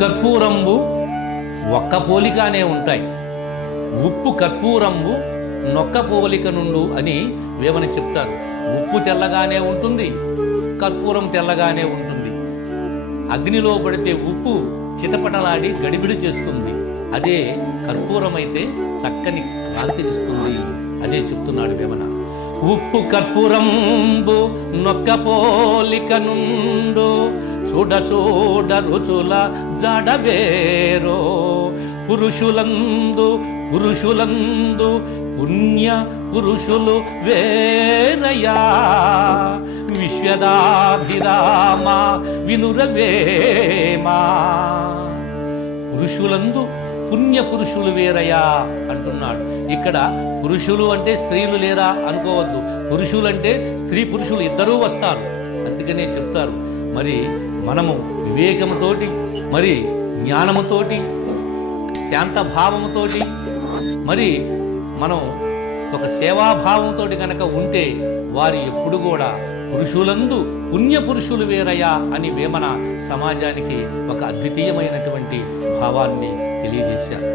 కర్పూరంబు ఒక్క పోలికనే ఉంటాయి. ఉప్పు కర్పూరంబు నొక్క పోలిక నుండు అని వేమన చెప్తారు. ఉప్పు తెల్లగానే ఉంటుంది, కర్పూరం తెల్లగానే ఉంటుంది. అగ్నిలో పడితే ఉప్పు చిటపటలాడి గడిబిడి చేస్తుంది, అదే కర్పూరం అయితే చక్కని కాంతినిస్తుంది. అదే చెప్తున్నాడు వేమన. ఉప్పు కర్పూరంబు నొక్క పోలిక నుండు చూడ చూడ రుచుల జడవేరో పురుషులందు పుణ్య పురుషులు వేరయా విశ్వదాభిరామ వినురవేమా. పురుషులందు పుణ్య పురుషులు వేరయా అంటున్నాడు. ఇక్కడ పురుషులు అంటే స్త్రీలు లేరా అనుకోవద్దు. పురుషులంటే స్త్రీ పురుషులు ఇద్దరూ వస్తారు. అందుకనే చెప్తారు, మరి మనము వివేకముతోటి, మరి జ్ఞానముతోటి, శాంతభావముతోటి, మరి మనం ఒక సేవాభావంతో కనుక ఉంటే వారు ఎప్పుడు కూడా పురుషులందు పుణ్య పురుషులు వేరయా అని వేమన సమాజానికి ఒక అద్వితీయమైనటువంటి భావాన్ని తెలియజేశారు.